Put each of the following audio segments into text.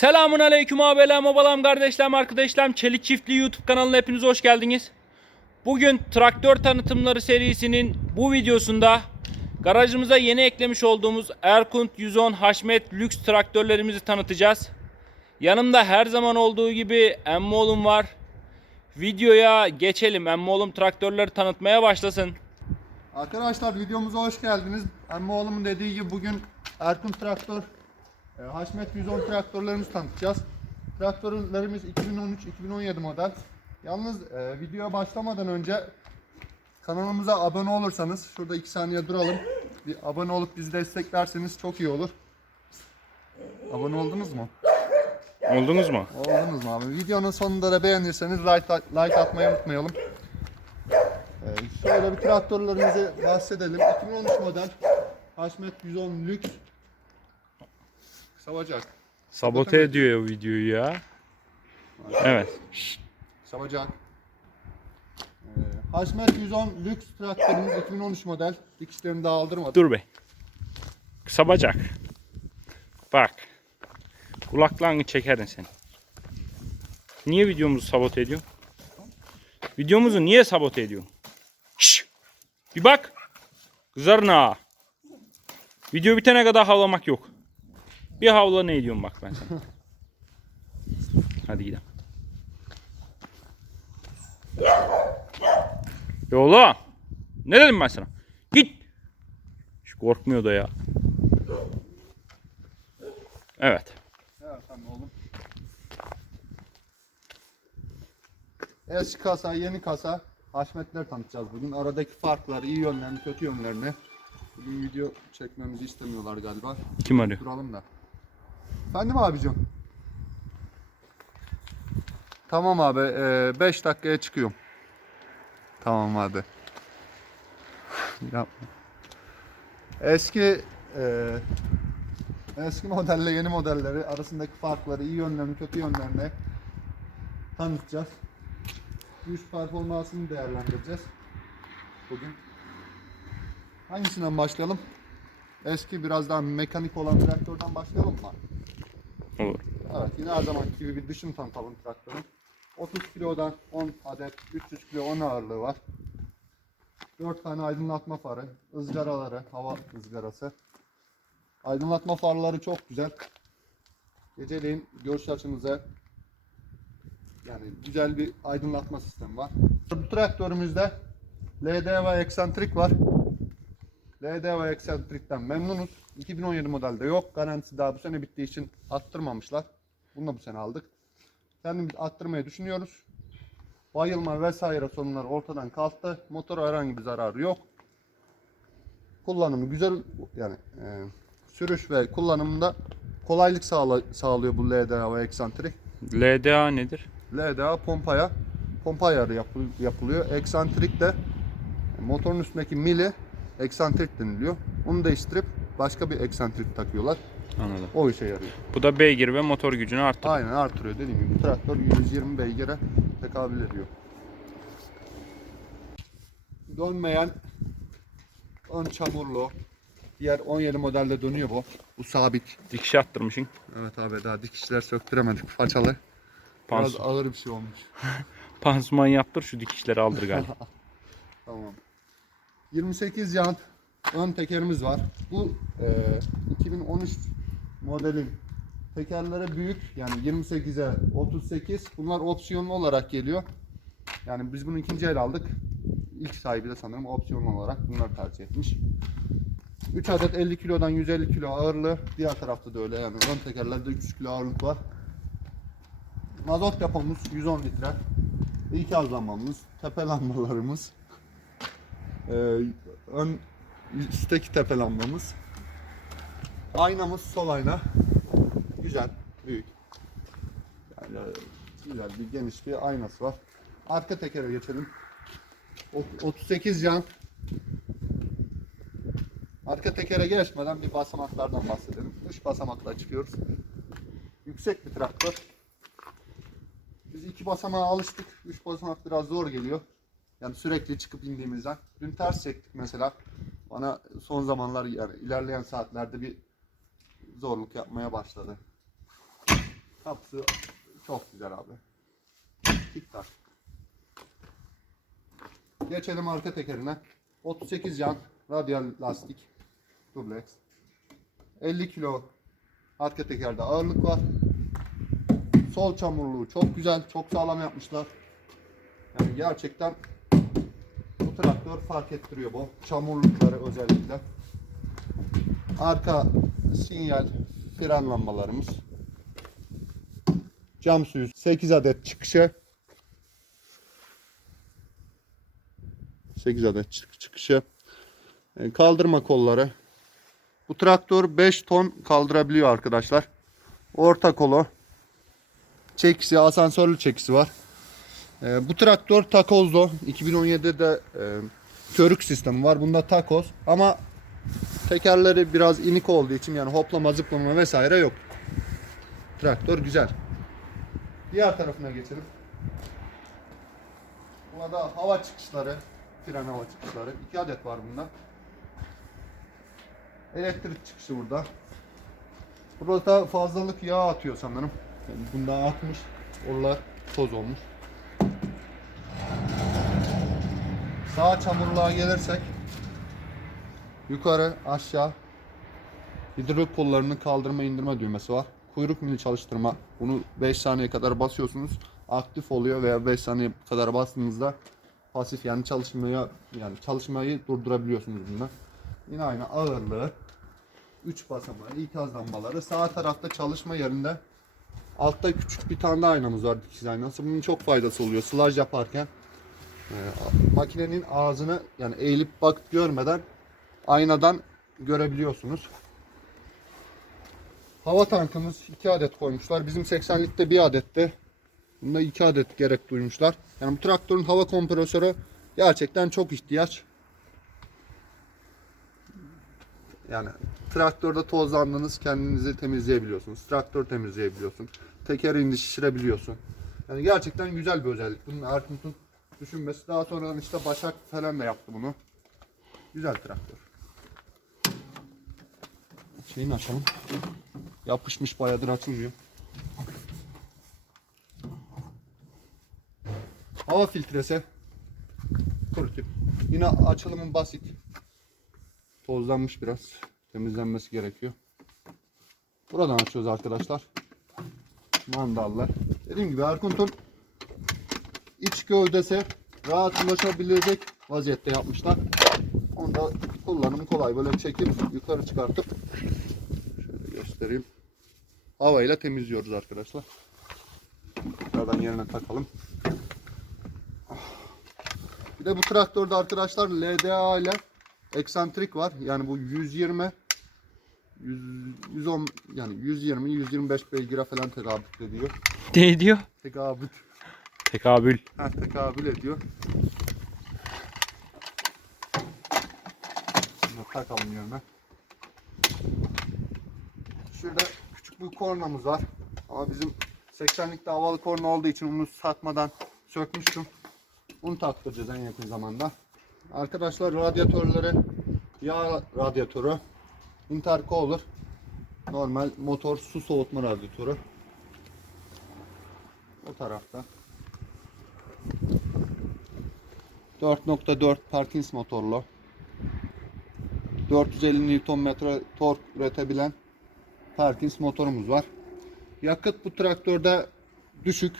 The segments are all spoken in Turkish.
Selamun aleyküm abilerim, obalam, kardeşlerim, arkadaşlarım. Çelik Çiftliği YouTube kanalına hepiniz hoş geldiniz. Bugün traktör tanıtımları serisinin bu videosunda garajımıza yeni eklemiş olduğumuz Erkunt 110 Haşmet lüks traktörlerimizi tanıtacağız. Yanımda her zaman olduğu gibi emmoğlum var. Videoya geçelim. Emmoğlum traktörleri tanıtmaya başlasın. Arkadaşlar videomuza hoş geldiniz. Emmi oğlumun dediği gibi bugün Erkun Traktör e, Haşmet 110 traktörlerimizi tanıtacağız. Traktörlerimiz 2013-2017 model. Yalnız e, videoya başlamadan önce kanalımıza abone olursanız şurada 2 saniye duralım. Bir abone olup bizi desteklerseniz çok iyi olur. Abone oldunuz mu? Oldunuz mu? Oldunuz mu abi? Videonun sonunda da beğenirseniz like, like atmayı unutmayalım. Ee, şöyle bir traktörlerimizi bahsedelim. 2013 model Haşmet 110 Lüks Kısa bacak. Sabote ediyor videoyu ya. Evet. Kısa bacak. Ee, Haşmet 110 Lüks traktörümüz 2013 model. Dikişlerini daha aldırmadık. Dur be. Kısa bacak. Bak. Kulaklarını çekerin sen. Niye videomuzu sabote ediyorsun? Videomuzu niye sabote ediyorsun? Şşş. Bir bak. Kızarın ha. Video bitene kadar havlamak yok. Bir havla ne ediyorsun bak ben sana. Hadi gidelim. Yola. Ne dedim ben sana? Git. Hiç korkmuyor da ya. Evet. Evet tamam oğlum. Eski kasa, yeni kasa Haşmetler tanıtacağız bugün. Aradaki farkları, iyi yönlerini, kötü yönlerini. Bugün video çekmemizi istemiyorlar galiba. Kim arıyor? Duralım da. Efendim abicim. Tamam abi 5 dakikaya çıkıyorum. Tamam abi. Yapma. Eski e, eski modelle yeni modelleri arasındaki farkları, iyi yönlerini, kötü yönlerini tanıtacağız. Güç performansını değerlendireceğiz. Bugün. Hangisinden başlayalım? Eski biraz daha mekanik olan traktörden başlayalım mı? Olur. Evet yine her zaman gibi bir dışını tanıtalım traktörün. 30 kilodan 10 adet 300 kilo 10 ağırlığı var. 4 tane aydınlatma farı, ızgaraları, hava ızgarası. Aydınlatma farları çok güzel. Geceleyin görüş açınıza yani güzel bir aydınlatma sistemi var. Bu traktörümüzde LD ve eksantrik var. LD ve eksentrikten memnunuz. 2017 modelde yok. Garantisi daha bu sene bittiği için attırmamışlar. Bunu da bu sene aldık. Kendimiz attırmayı düşünüyoruz. Bayılma vesaire sorunlar ortadan kalktı. Motora herhangi bir zararı yok. Kullanımı güzel yani e, sürüş ve kullanımında kolaylık sağla, sağlıyor bu LDA ve eksantrik. LDA nedir? LDA pompaya pompa ayarı yapı- yapılıyor. Eksantrik de motorun üstündeki mili eksantrik deniliyor. Onu değiştirip başka bir eksantrik takıyorlar. Anladım. O işe yarıyor. Bu da beygir ve motor gücünü arttırıyor. Aynen artırıyor dediğim gibi. Bu traktör 120 beygire tekabül ediyor. Dönmeyen ön çamurlu. Diğer 17 modelde dönüyor bu. Bu sabit. Dikiş attırmışsın. Evet abi daha dikişler söktüremedik façalı. Biraz ağır bir şey olmuş. pansuman yaptır şu dikişleri aldır galiba. Tamam. 28 jant ön tekerimiz var. Bu e, 2013 modelin tekerleri büyük yani 28'e 38 bunlar opsiyonlu olarak geliyor. Yani biz bunu ikinci el aldık. İlk sahibi de sanırım opsiyonlu olarak bunları tercih etmiş. 3 adet 50 kilodan 150 kilo ağırlığı. Diğer tarafta da öyle yani ön tekerlerde 300 kilo ağırlık var. Mazot depomuz 110 litre. İlk lambamız, tepe lambalarımız, ee, ön üstteki tepe lambamız. Aynamız sol ayna. Güzel, büyük. Yani güzel bir geniş bir aynası var. Arka tekere geçelim. Ot- 38 can. Arka tekere geçmeden bir basamaklardan bahsedelim. Dış basamakla çıkıyoruz. Yüksek bir traktör. Biz iki basamağa alıştık. Üç basamak biraz zor geliyor. Yani sürekli çıkıp indiğimizden. Dün ters çektik mesela. Bana son zamanlar yani ilerleyen saatlerde bir zorluk yapmaya başladı. Kapısı çok güzel abi. Tik. Geçelim arka tekerine. 38 jant, radyal lastik, dubleks. 50 kilo arka tekerde ağırlık var. Sol çamurluğu çok güzel, çok sağlam yapmışlar. Yani gerçekten traktör fark ettiriyor bu çamurlukları özellikle. Arka sinyal fren lambalarımız. Cam suyu 8 adet çıkışı. 8 adet çık- çıkışı. E, Kaldırma kolları. Bu traktör 5 ton kaldırabiliyor arkadaşlar. Orta kolu. Çekisi, asansörlü çekisi var. E, bu traktör takozlu. 2017'de de e, körük sistemi var. Bunda takoz. Ama tekerleri biraz inik olduğu için yani hoplama zıplama vesaire yok. Traktör güzel. Diğer tarafına geçelim. Burada hava çıkışları, fren hava çıkışları. iki adet var bunda. Elektrik çıkışı burada. Burada da fazlalık yağ atıyor sanırım. Yani bunda atmış. Oralar toz olmuş. Sağ çamurluğa gelirsek yukarı aşağı hidrolik kollarının kaldırma indirme düğmesi var. Kuyruk mili çalıştırma. Bunu 5 saniye kadar basıyorsunuz. Aktif oluyor veya 5 saniye kadar bastığınızda pasif yani çalışmaya yani çalışmayı durdurabiliyorsunuz bunda. Yine aynı ağırlığı 3 basamağı, ikaz lambaları. Sağ tarafta çalışma yerinde altta küçük bir tane daha aynamız var dikiz aynası. Bunun çok faydası oluyor. Sılaj yaparken e, makinenin ağzını yani eğilip bak görmeden aynadan görebiliyorsunuz. Hava tankımız 2 adet koymuşlar. Bizim 80'likte 1 adetti. Bunda 2 adet gerek duymuşlar. Yani bu traktörün hava kompresörü gerçekten çok ihtiyaç. Yani traktörde tozlandınız kendinizi temizleyebiliyorsunuz. Traktör temizleyebiliyorsun. Teker indi şişirebiliyorsun. Yani gerçekten güzel bir özellik. Bunun Erkunt'un düşünmesi. Daha sonra işte Başak falan da yaptı bunu. Güzel traktör. Şeyini açalım. Yapışmış bayağıdır açılmıyor. Hava filtresi. Kurutip. Yine açılımı basit. Tozlanmış biraz. Temizlenmesi gerekiyor. Buradan açıyoruz arkadaşlar. Mandallar. Dediğim gibi Erkunt'un iç gövdesi rahat ulaşabilecek vaziyette yapmışlar. Onu da kullanımı kolay. Böyle çekip yukarı çıkartıp şöyle göstereyim. Havayla temizliyoruz arkadaşlar. Buradan yerine takalım. Bir de bu traktörde arkadaşlar LDA ile eksantrik var. Yani bu 120 100, 110 yani 120 125 beygire falan tekabül ediyor. Ne diyor? Tekabül. Tekabül. Ha, tekabül ediyor. Bunu takalım yerine. Şurada küçük bir kornamız var. Ama bizim 80'likte havalı korna olduğu için onu satmadan sökmüştüm. Bunu taktıracağız en yakın zamanda. Arkadaşlar radyatörlere yağ radyatörü, intercooler, normal motor su soğutma radyatörü. O tarafta. 4.4 Perkins motorlu 450 Nm tork üretebilen Perkins motorumuz var. Yakıt bu traktörde düşük.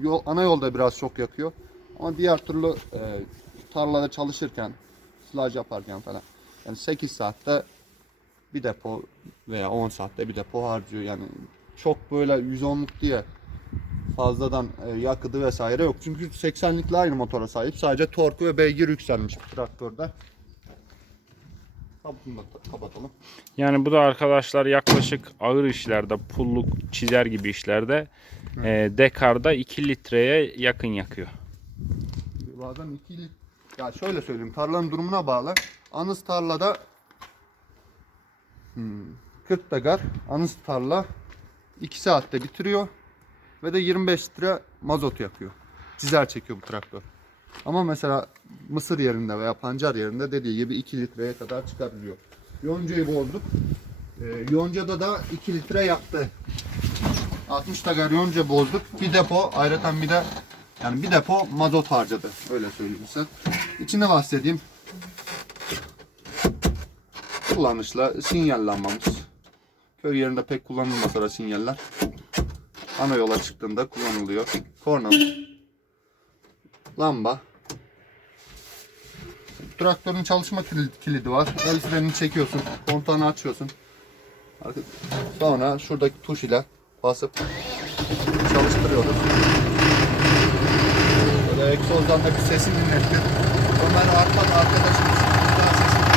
Yol, ana yolda biraz çok yakıyor. Ama diğer türlü e, tarlada çalışırken, silaj yaparken falan yani 8 saatte bir depo veya 10 saatte bir depo harcıyor. Yani çok böyle 110'luk diye fazladan e, yakıtı vesaire yok. Çünkü 80'likle aynı motora sahip. Sadece torku ve beygir yükselmiş bu traktörde. Kapını da ta- kapatalım. Yani bu da arkadaşlar yaklaşık ağır işlerde, pulluk, çizer gibi işlerde e, dekarda 2 litreye yakın yakıyor. Bazen 2 lit ya şöyle söyleyeyim tarlanın durumuna bağlı. Anız tarlada hmm, 40 dekar anız tarla 2 saatte bitiriyor ve de 25 litre mazot yakıyor. Cizer çekiyor bu traktör. Ama mesela mısır yerinde veya pancar yerinde dediği gibi 2 litreye kadar çıkabiliyor. Yoncayı bozduk. Ee, yoncada da 2 litre yaktı. 60 takar önce bozduk. Bir depo ayrıca bir de yani bir depo mazot harcadı. Öyle söyleyeyim size. İçine bahsedeyim. Kullanışla sinyal lambamız. Köy yerinde pek kullanılmasa da sinyaller. Ana yola çıktığında kullanılıyor. Kornamız. Lamba. Traktörün çalışma kili- kilidi var. El frenini çekiyorsun. Kontağını açıyorsun. Sonra şuradaki tuş ile basıp çalıştırıyoruz. Böyle egzozdan da bir sesini dinlettir. Ömer Arpan arkadaşımız daha sesini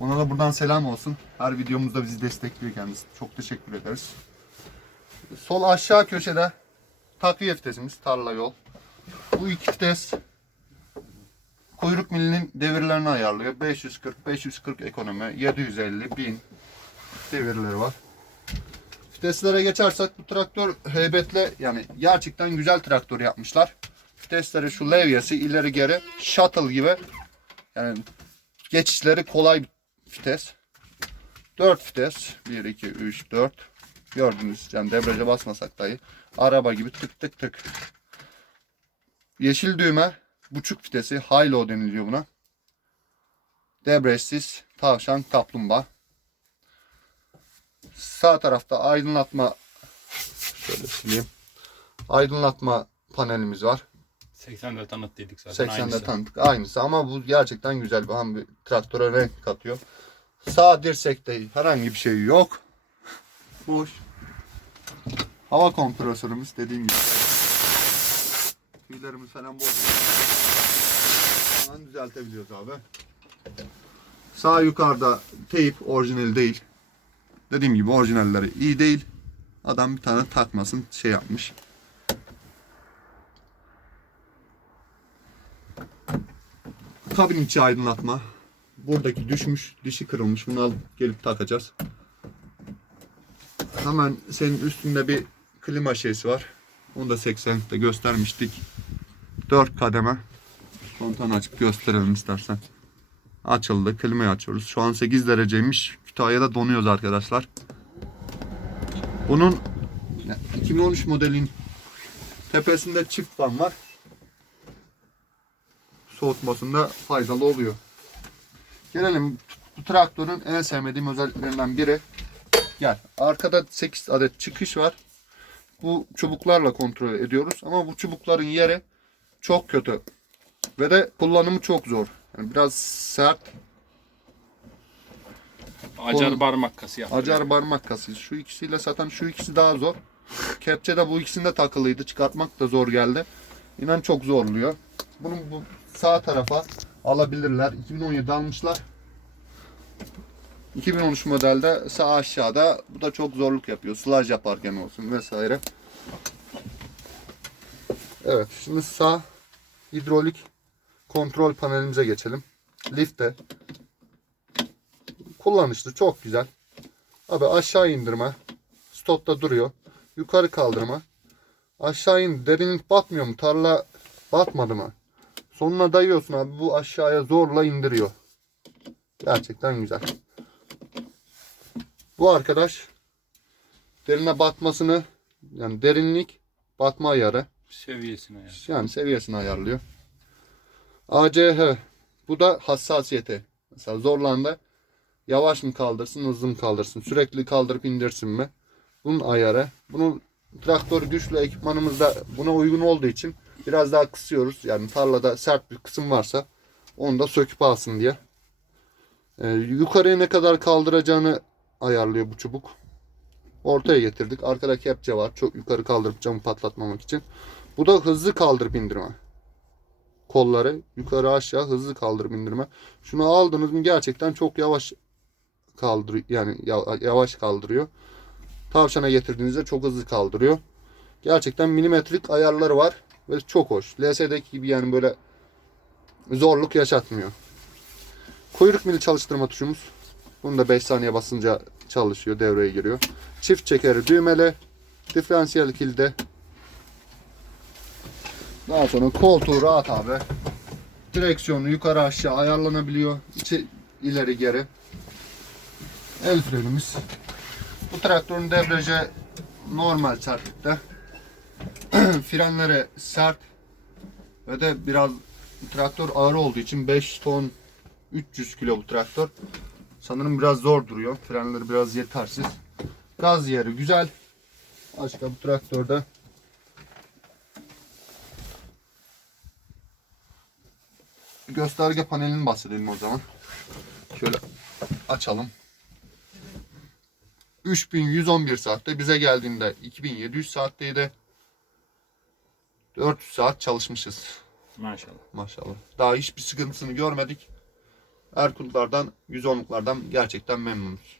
Ona da buradan selam olsun. Her videomuzda bizi destekliyor kendisi. Çok teşekkür ederiz. Sol aşağı köşede takviye vitesimiz tarla yol. Bu iki vites kuyruk milinin devirlerini ayarlıyor. 540, 540 ekonomi, 750, 1000 devirleri var. Viteslere geçersek bu traktör heybetle yani gerçekten güzel traktör yapmışlar. Vitesleri şu levyesi ileri geri shuttle gibi yani geçişleri kolay bir vites. 4 vites. 1, 2, 3, 4. Gördünüz yani debriyaja basmasak dahi. Araba gibi tık tık tık. Yeşil düğme. Buçuk vitesi. High low deniliyor buna. Debriyajsız. Tavşan kaplumbağa. Sağ tarafta aydınlatma şöyle sileyim. Aydınlatma panelimiz var. 80'de tanıttıydık zaten. 80'de aynısı. tanıdık. Aynısı ama bu gerçekten güzel bir, hem bir traktöre renk katıyor. Sağ dirsekte herhangi bir şey yok. Boş. Hava kompresörümüz dediğim gibi. Tüylerimiz falan bozuldu. Hemen düzeltebiliyoruz abi. Sağ yukarıda teyp orijinal değil. Dediğim gibi orijinalleri iyi değil. Adam bir tane takmasın şey yapmış. Kabin içi aydınlatma. Buradaki düşmüş, dişi kırılmış. Bunu alıp gelip takacağız. Hemen senin üstünde bir klima şeysi var. Onu da 80'de göstermiştik. 4 kademe. Kontağını açıp gösterelim istersen. Açıldı. Klimayı açıyoruz. Şu an 8 dereceymiş. Kütahya'da donuyoruz arkadaşlar. Bunun 2013 modelin tepesinde çift fan var soğutmasında faydalı oluyor. Gelelim bu traktörün en sevmediğim özelliklerinden biri. Gel. Arkada 8 adet çıkış var. Bu çubuklarla kontrol ediyoruz ama bu çubukların yeri çok kötü. Ve de kullanımı çok zor. Yani biraz sert, Acar Konu- parmak kası yaptı. acar parmak kası. Şu ikisiyle zaten şu ikisi daha zor. Kepçe de bu ikisinde takılıydı. Çıkartmak da zor geldi. İnan çok zorluyor. Bunun bu sağ tarafa alabilirler. 2017 almışlar. 2013 modelde sağ aşağıda bu da çok zorluk yapıyor. Slaj yaparken olsun vesaire. Evet şimdi sağ hidrolik kontrol panelimize geçelim. Lifte kullanışlı çok güzel. Abi aşağı indirme. Stopta duruyor. Yukarı kaldırma. Aşağı in. Derinlik batmıyor mu? Tarla batmadı mı? Sonuna dayıyorsun abi. Bu aşağıya zorla indiriyor. Gerçekten güzel. Bu arkadaş derine batmasını yani derinlik batma ayarı Seviyesine yani. yani seviyesini ayarlıyor. ACH bu da hassasiyeti. Mesela zorlandı. Yavaş mı kaldırsın, hızlı mı kaldırsın, sürekli kaldırıp indirsin mi? Bunun ayarı. Bunun traktör güçlü ekipmanımızda buna uygun olduğu için biraz daha kısıyoruz. Yani tarlada sert bir kısım varsa onu da söküp alsın diye. Ee, yukarıya ne kadar kaldıracağını ayarlıyor bu çubuk. Ortaya getirdik. Arkada kepçe var. Çok yukarı kaldırıp camı patlatmamak için. Bu da hızlı kaldırıp indirme. Kolları yukarı aşağı hızlı kaldırıp indirme. Şunu aldınız mı gerçekten çok yavaş kaldırıyor. Yani ya- yavaş kaldırıyor. Tavşana getirdiğinizde çok hızlı kaldırıyor. Gerçekten milimetrik ayarları var ve çok hoş. LS'deki gibi yani böyle zorluk yaşatmıyor. Kuyruk mili çalıştırma tuşumuz. Bunu da 5 saniye basınca çalışıyor, devreye giriyor. Çift çekeri düğmeli. Diferansiyel kilde Daha sonra koltuğu rahat abi. Direksiyonu yukarı aşağı ayarlanabiliyor. İçi ileri geri. El frenimiz. Bu traktörün debriyajı normal sertlikte. Frenleri sert ve de biraz traktör ağır olduğu için 5 ton 300 kilo bu traktör. Sanırım biraz zor duruyor. Frenleri biraz yetersiz. Gaz yeri güzel. Başka bu traktörde gösterge panelini bahsedelim o zaman. Şöyle açalım. 3111 saatte bize geldiğinde 2700 saatteydi. 400 saat çalışmışız Maşallah. maşallah. Daha hiçbir sıkıntısını görmedik. Erkullardan, 110'luklardan gerçekten memnunuz.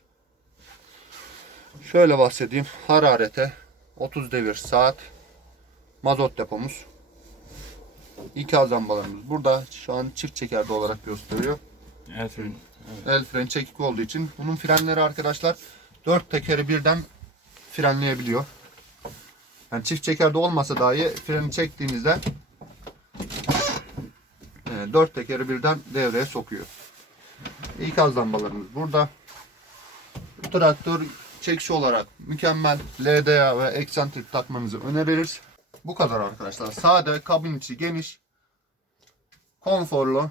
Şöyle bahsedeyim. Hararete 30 devir saat mazot depomuz. İki lambalarımız burada. Şu an çift çekerde olarak gösteriyor. El freni. El freni çekik olduğu için. Bunun frenleri arkadaşlar dört tekeri birden frenleyebiliyor. Yani çift çekerde olmasa dahi freni çektiğinizde e, dört tekeri birden devreye sokuyor. İkaz lambalarımız burada. Bu traktör çekiş olarak mükemmel LDA ve eksantrik takmanızı öneririz. Bu kadar arkadaşlar. Sade, kabin içi geniş, konforlu,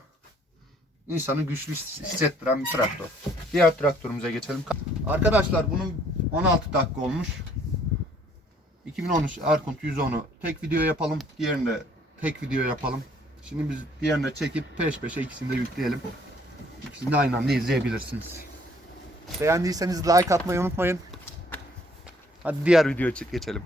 insanı güçlü hissettiren bir traktör. Diğer traktörümüze geçelim. Arkadaşlar bunun 16 dakika olmuş. 2013 Erkunt 110'u tek video yapalım. Diğerinde tek video yapalım. Şimdi biz diğerine çekip peş peşe ikisini de yükleyelim. İkisini de aynı anda izleyebilirsiniz. Beğendiyseniz like atmayı unutmayın. Hadi diğer videoya geçelim.